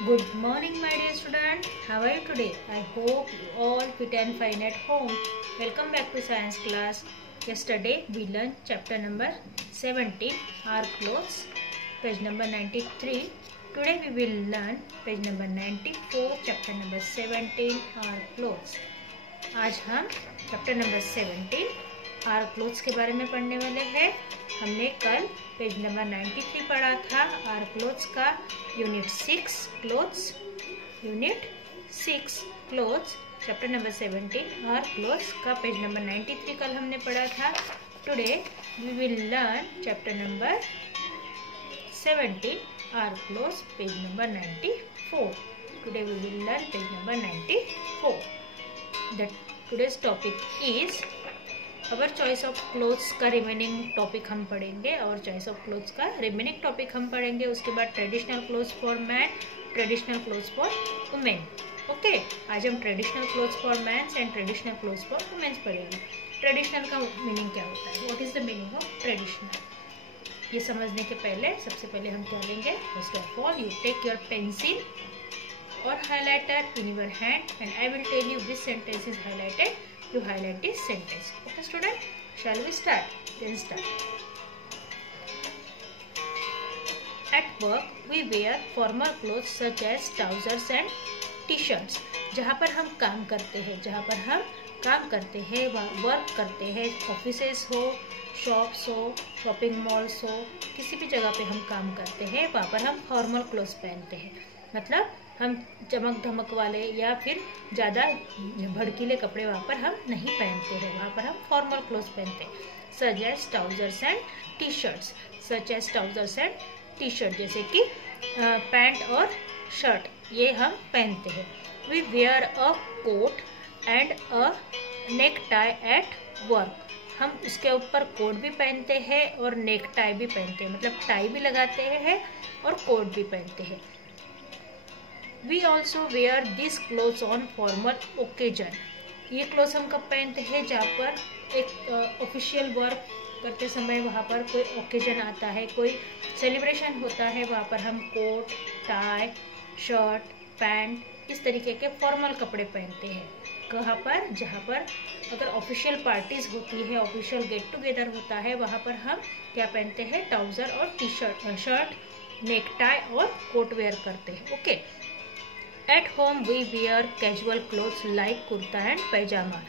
Good morning, my dear student. How are you today? I hope you all fit and fine at home. Welcome back to science class. Yesterday we learned chapter number 17, Our Clothes, page number 93. Today we will learn page number 94, chapter number 17, Our Clothes. आज हम chapter number 17 our clothes के बारे में पढ़ने वाले हैं। हमने कल पेज नंबर 93 पढ़ा था आर क्लोथ्स का unit 6 clothes, unit 6 clothes, chapter number 17 our clothes का पेज नंबर 93 कल हमने पढ़ा था। Today we will learn chapter number 17 our clothes, page number 94. Today we will learn page number 94. Today's topic is our choice of clothes का remaining topic हम पढ़ेंगे और choice of clothes का रिमेनिंग टॉपिक हम पढ़ेंगे। उसके बाद traditional clothes for man, traditional clothes for women. Okay, आज हम traditional clothes for mans and traditional clothes for womens पढ़ेंगे। ट्रेडिशनल का मीनिंग क्या होता है, what is the meaning of traditional, ये समझने के पहले सबसे पहले हम क्या लेंगे। First of all you take your pencil or highlighter in your hand and I will tell you which sentence is highlighted. You highlight this sentence. Okay student, shall we start? Then start. At work we wear formal clothes such as trousers and t-shirts. जहाँ पर हम काम करते हैं, जहाँ पर हम काम करते हैं, वर्क करते हैं, ऑफिसेस हो, शॉप्स हो, शॉपिंग मॉल्स हो, किसी भी जगह पे हम काम करते हैं, वहाँ पर हम फॉर्मल क्लोथ्स पहनते हैं। मतलब हम चमक धमक वाले या फिर ज़्यादा भड़कीले कपड़े वहाँ पर हम नहीं पहनते हैं, वहाँ पर हम फॉर्मल क्लोथ्स पहनते हैं। Such as trousers and T shirts, such as trousers and T shirt, जैसे कि पैंट और शर्ट, ये हम पहनते हैं। We wear a coat and a neck tie at work, हम उसके ऊपर कोट भी पहनते हैं और नेक टाई भी पहनते हैं, मतलब टाई भी लगाते हैं और कोट भी पहनते हैं। We also wear these clothes on formal occasion. ये क्लोथ्स हम कब पहनते हैं, जहाँ पर एक ऑफिशियल वर्क करते समय वहाँ पर कोई ओकेजन आता है, कोई सेलिब्रेशन होता है, वहाँ पर हम कोट, टाई, शर्ट, पैंट, इस तरीके के फॉर्मल कपड़े पहनते हैं। कहाँ पर, जहाँ पर अगर ऑफिशियल पार्टीज होती है, ऑफिशियल गेट टुगेदर होता है, वहाँ पर हम क्या पहनते हैं, ट्राउजर और T shirt, shirt, neck tie और कोट वेयर करते हैं। Okay, at home we wear casual clothes like kurta and pyjama.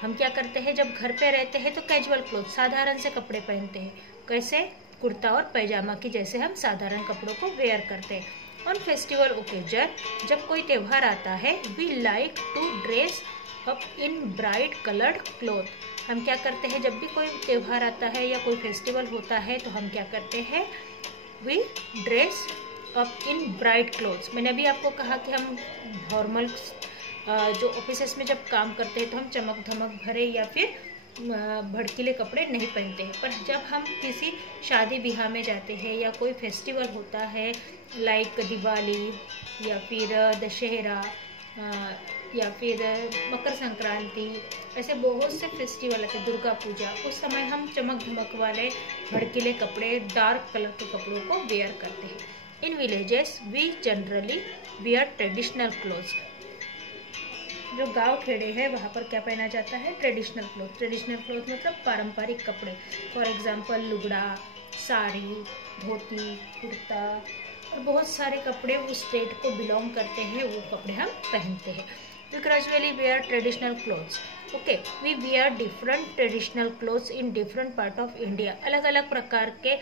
हम क्या करते हैं, जब घर पे रहते हैं तो कैजुअल क्लोथ, साधारण से कपड़े पहनते हैं। कैसे, कुर्ता और पैजामा की जैसे हम साधारण कपड़ों को वेयर करते हैं। ऑन फेस्टिवल ओकेजन, जब कोई त्यौहार आता है, we like to dress up in bright coloured cloth. हम क्या करते हैं, जब भी कोई त्यौहार आता है या कोई फेस्टिवल होता है तो हम क्या करते हैं, we dress up in bright clothes. मैंने अभी आपको कहा कि हम फॉर्मल जो ऑफिसेस में जब काम करते हैं तो हम चमक धमक भरे या फिर भड़कीले कपड़े नहीं पहनते हैं, पर जब हम किसी शादी ब्याह में जाते हैं या कोई फेस्टिवल होता है लाइक दिवाली या फिर दशहरा या फिर मकर संक्रांति, ऐसे बहुत से फेस्टिवल आते हैं, दुर्गा पूजा, उस समय हम चमक धमक वाले भड़कीले कपड़े, डार्क कलर के कपड़ों को वेयर करते हैं। In villages we generally wear traditional clothes. जो गांव खेड़े हैं वहाँ पर क्या पहना जाता है, ट्रेडिशनल क्लोथ। ट्रेडिशनल क्लोथ मतलब पारंपरिक कपड़े, फॉर एग्जांपल लुगड़ा, साड़ी, धोती, कुर्ता और बहुत सारे कपड़े उस स्टेट को बिलोंग करते हैं, वो कपड़े हम पहनते हैं। We gradually wear traditional clothes. Okay, we wear different traditional clothes in different part of India. अलग अलग प्रकार के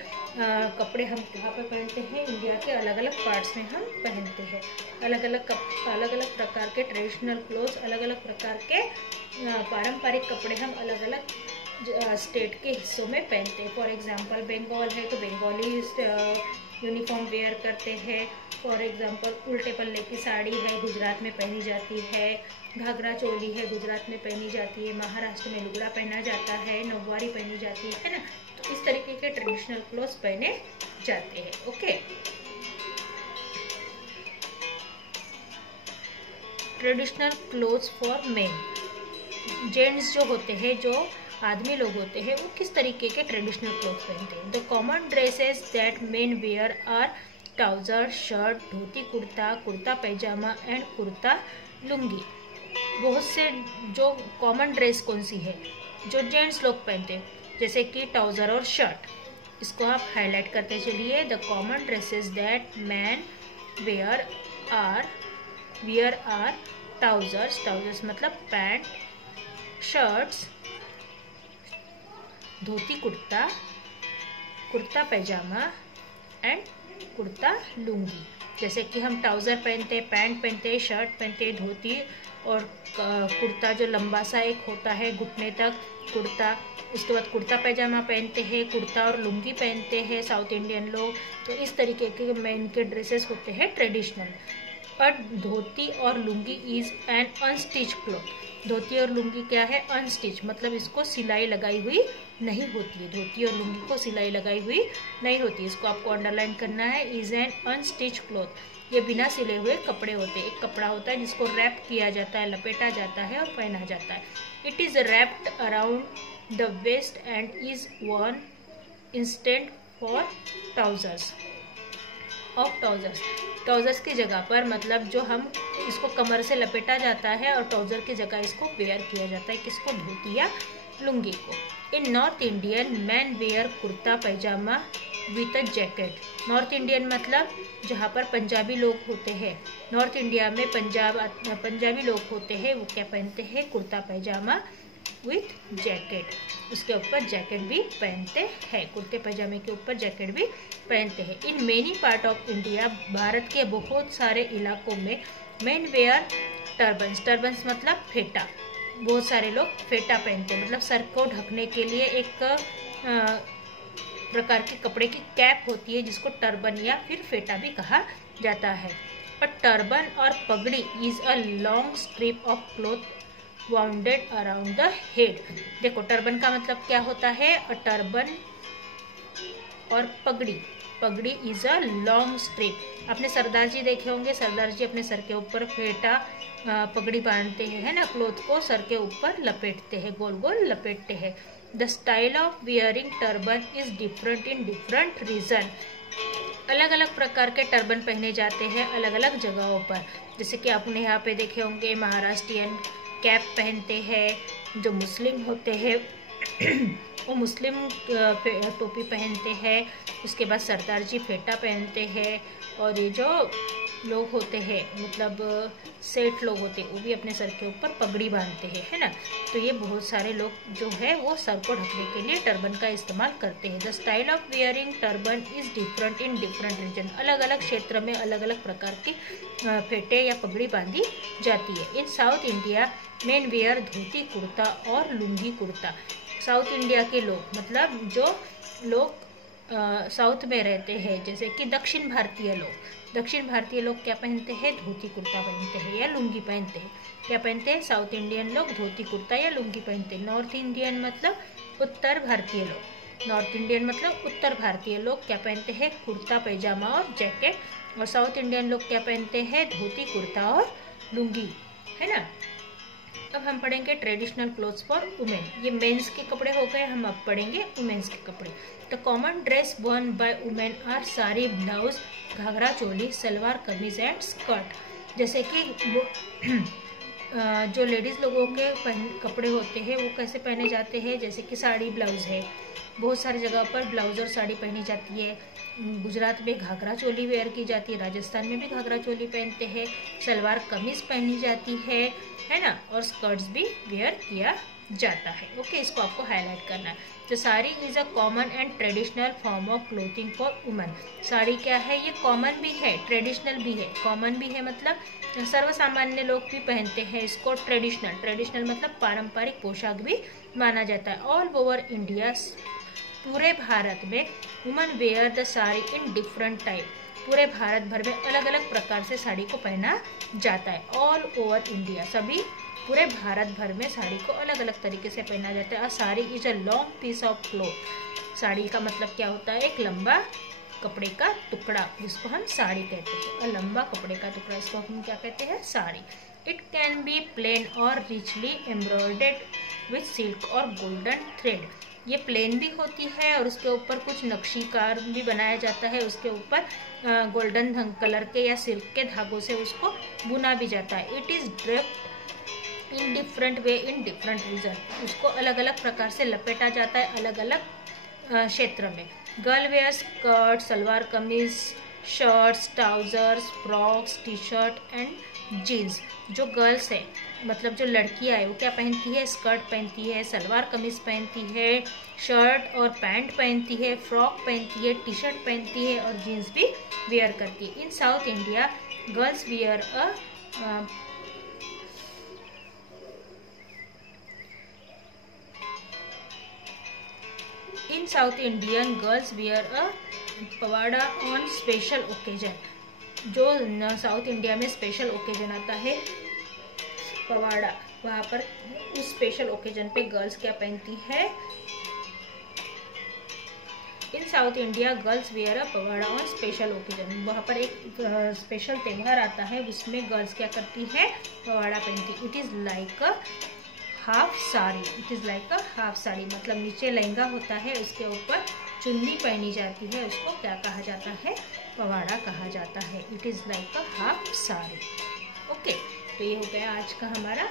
कपड़े हम कहाँ पर पहनते हैं, इंडिया के अलग अलग पार्ट्स में हम पहनते हैं। अलग अलग प्रकार के ट्रेडिशनल क्लोथ्स, अलग अलग प्रकार के पारंपरिक कपड़े हम अलग अलग स्टेट के हिस्सों में पहनते हैं। फॉर एग्जांपल बंगाल है तो बंगाली यूनिफॉर्म वेयर करते हैं। फॉर एग्जांपल उल्टे पल्ले की साड़ी है, गुजरात में पहनी जाती है। घाघरा चोली है, गुजरात में पहनी जाती है। महाराष्ट्र में लुगड़ा पहना जाता है, नौवारी पहनी जाती है ना। तो इस तरीके के ट्रेडिशनल क्लोथ्स पहने जाते हैं। Okay, traditional clothes for main, gents जो होते हैं, जो आदमी लोग होते हैं, वो किस तरीके के ट्रेडिशनल क्लोथ पहनते हैं। The common dresses that men wear are trouser, shirt, dhoti kurta, kurta pyjama and kurta lungi. बहुत से जो कॉमन ड्रेस कौन सी है जो जेंट्स लोग पहनते हैं, जैसे कि ट्राउजर और शर्ट, इसको आप हाईलाइट करते चलिए। The common dresses that man wear are trousers, trousers मतलब pant, shirts, dhoti kurta, kurta pyjama and kurta lungi. जैसे कि हम ट्राउज़र पहनते हैं, पैंट पहनते हैं, शर्ट पहनते हैं, धोती और कुर्ता जो लंबा सा एक होता है घुटने तक कुर्ता, उसके बाद कुर्ता पैजामा पहनते हैं, कुर्ता और लुंगी पहनते हैं साउथ इंडियन लोग। तो इस तरीके के मेन के ड्रेसेस होते हैं ट्रेडिशनल। और धोती और lungi is an unstitch cloth. Dhoti और लुंगी क्या है? अनस्टिच, मतलब इसको सिलाई लगाई हुई नहीं होती है। धोती और लुंगी को सिलाई लगाई हुई नहीं होती, इसको आपको अंडरलाइन करना है। इज एन अनस्टिच क्लॉथ, ये बिना सिले हुए कपड़े होते हैं। एक कपड़ा होता है जिसको रैप किया जाता है, लपेटा जाता है और पहना जाता है। It is wrapped around the waist and is worn instead for trousers of trousers. Trousers की जगह पर, मतलब जो हम इसको कमर से लपेटा जाता है और ट्राउजर की जगह इसको वेयर किया जाता है, किसको? धोती या लुंगी को। In north Indian man wear kurta pyjama with a jacket. North Indian मतलब जहाँ पर पंजाबी लोग होते हैं, नॉर्थ इंडिया में पंजाबी लोग होते हैं, वो क्या पहनते हैं? कुर्ता पैजामा विथ जैकेट, उसके ऊपर जैकेट भी पहनते हैं, कुर्ते पैजामे के ऊपर जैकेट भी पहनते हैं। In many part of India, Bharat के बहुत सारे इलाकों में मेन वेयर टर्बन्स। टर्बन्स मतलब फेटा, बहुत सारे लोग फेटा पहनते हैं, मतलब सर को ढकने के लिए एक प्रकार के कपड़े की कैप होती है जिसको टर्बन या फिर फेटा भी कहा जाता है। और टर्बन और पगड़ी is a long strip of cloth bounded around the head. देखो टर्बन का मतलब क्या होता है, टर्बन और पगड़ी, पगड़ी इज अ लॉन्ग स्ट्रिप। अपने सरदार जी देखे होंगे, सरदार जी अपने सर के ऊपर फेटा पगड़ी बांधते हैं, है ना, क्लॉथ को सर के ऊपर लपेटते हैं, गोल गोल लपेटते हैं। The style of wearing turban is different in different region. अलग अलग प्रकार के टर्बन पहने जाते हैं अलग अलग जगहों पर। जैसे कि आपने यहाँ पे देखे होंगे महाराष्ट्रियन कैप पहनते हैं, जो मुस्लिम होते हैं वो मुस्लिम टोपी पहनते हैं। उसके बाद सरदार जी फेटा पहनते हैं, और ये जो लोग होते हैं मतलब सेठ लोग होते हैं वो भी अपने सर के ऊपर पगड़ी बांधते हैं, है ना। तो ये बहुत सारे लोग जो है वो सर को ढकने के लिए टर्बन का इस्तेमाल करते हैं। The style of wearing turban is different in different region. अलग अलग क्षेत्र में अलग अलग प्रकार के फेटे या पगड़ी बांधी जाती है। In south India main where dhoti kurta और लुंगी कुर्ता। साउथ इंडिया के लोग, मतलब जो लोग साउथ में रहते हैं, जैसे कि दक्षिण भारतीय लोग क्या पहनते हैं? धोती कुर्ता पहनते हैं या लुंगी पहनते हैं। क्या पहनते हैं? साउथ इंडियन लोग धोती कुर्ता या लुंगी पहनते हैं। नॉर्थ इंडियन मतलब उत्तर भारतीय लोग क्या पहनते हैं? कुर्ता पैजामा और जैकेट। और साउथ इंडियन लोग क्या पहनते हैं? धोती कुर्ता और लुंगी, है ना। अब हम पढ़ेंगे ट्रेडिशनल क्लोथ्स फॉर वुमेन। ये मेंस के कपड़े हो गए, हम अब पढ़ेंगे वुमेन्स के कपड़े। The common dress worn by women are sari, blouse, ghagra choli, salwar kameez and skirt. जैसे कि जो लेडीज़ लोगों के कपड़े होते हैं वो कैसे पहने जाते हैं? जैसे कि साड़ी ब्लाउज है, बहुत सारी जगह पर ब्लाउज और साड़ी पहनी जाती है। गुजरात में घाघरा चोली वेयर की जाती है, राजस्थान में भी घाघरा चोली पहनते हैं, सलवार कमीज पहनी जाती है ना, और स्कर्ट्स भी वेयर किया जाता है। ओके, इसको आपको हाईलाइट करना है। तो sari is a common and traditional form of clothing for women. Sari क्या है? ये कॉमन भी है, ट्रेडिशनल भी है। कॉमन भी है मतलब सर्वसामान्य लोग भी पहनते हैं इसको। ट्रेडिशनल मतलब पारंपरिक पोशाक भी माना जाता है। ऑल ओवर इंडिया, पूरे भारत में women wear the sari in different type. पूरे भारत भर में अलग अलग प्रकार से साड़ी को पहना जाता है। ऑल ओवर इंडिया, सभी पूरे भारत भर में साड़ी को अलग अलग तरीके से पहना जाता है। Sari is a long piece of cloth. Sari का मतलब क्या होता है? एक लंबा कपड़े का टुकड़ा, जिसको हम साड़ी कहते हैं। और लंबा कपड़े का टुकड़ा, इसको हम क्या कहते हैं? Sari. It can be plain और रिचली एम्ब्रॉयडर्ड विथ सिल्क और गोल्डन थ्रेड। ये प्लेन भी होती है और उसके ऊपर कुछ नक्शीकार भी बनाया जाता है, उसके ऊपर गोल्डन कलर के या सिल्क के धागों से उसको बुना भी जाता है। It is draped in different way in different region, उसको अलग अलग प्रकार से लपेटा जाता है अलग अलग क्षेत्र में। Girl where skirt, salwar kameez, shirts, trousers, frocks, T shirt and jeans. जो गर्ल्स है मतलब जो लड़कियां है वो क्या पहनती है, स्कर्ट पहनती है, सलवार कमीज पहनती है, शर्ट और पैंट पहनती है, फ्रॉक पहनती है, टी शर्ट पहनती है और जीन्स भी वेयर करती है। In south India girls wear In South Indian girls wear a pawada on special occasion। जो साउथ इंडिया में स्पेशल ओकेजन आता है पवाड़ा, वहाँ पर उस स्पेशल ओकेजन पे गर्ल्स क्या पहनती है। In south India girls wear a pavada on special occasion, वहाँ पर एक स्पेशल त्यौहार आता है उसमें गर्ल्स क्या करती है, पवाड़ा पहनती। It is like a half sari, it is like a half sari मतलब नीचे लहंगा होता है, उसके ऊपर चुन्नी पहनी जाती है, उसको क्या कहा जाता है, पवाड़ा कहा जाता है। It is like a half sari. Okay, तो ये हो गया आज का हमारा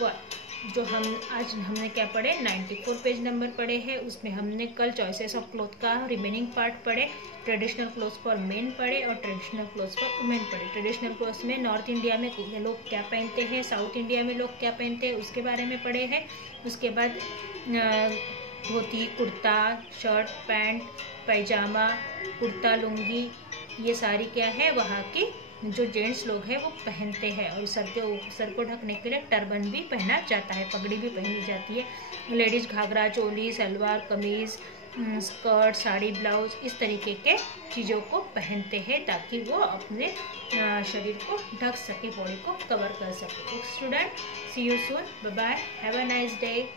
वर्क। जो हमने क्या पढ़े, 94 पेज नंबर पढ़े हैं। उसमें हमने कल चॉइसेस ऑफ क्लोथ का रिमेनिंग पार्ट पढ़े, ट्रेडिशनल क्लोथ्स फॉर मेन पढ़े और ट्रेडिशनल क्लोथ्स फॉर वुमेन पढ़े। ट्रेडिशनल क्लोथ्स में नॉर्थ इंडिया में लोग क्या पहनते हैं, साउथ इंडिया में लोग क्या पहनते हैं, उसके बारे में पढ़े हैं। उसके बाद धोती, कुर्ता, शर्ट, पैंट, पैजामा, कुर्ता, लुंगी, ये सारी क्या है वहाँ की जो जेंट्स लोग हैं वो पहनते हैं। और सर को ढकने के लिए टर्बन भी पहना जाता है, पगड़ी भी पहनी जाती है। लेडीज घाघरा, चोली, सलवार कमीज, स्कर्ट, साड़ी, ब्लाउज, इस तरीके के चीज़ों को पहनते हैं ताकि वो अपने शरीर को ढक सके, बॉडी को कवर कर सके। Student, see you soon, bye bye, have a nice day.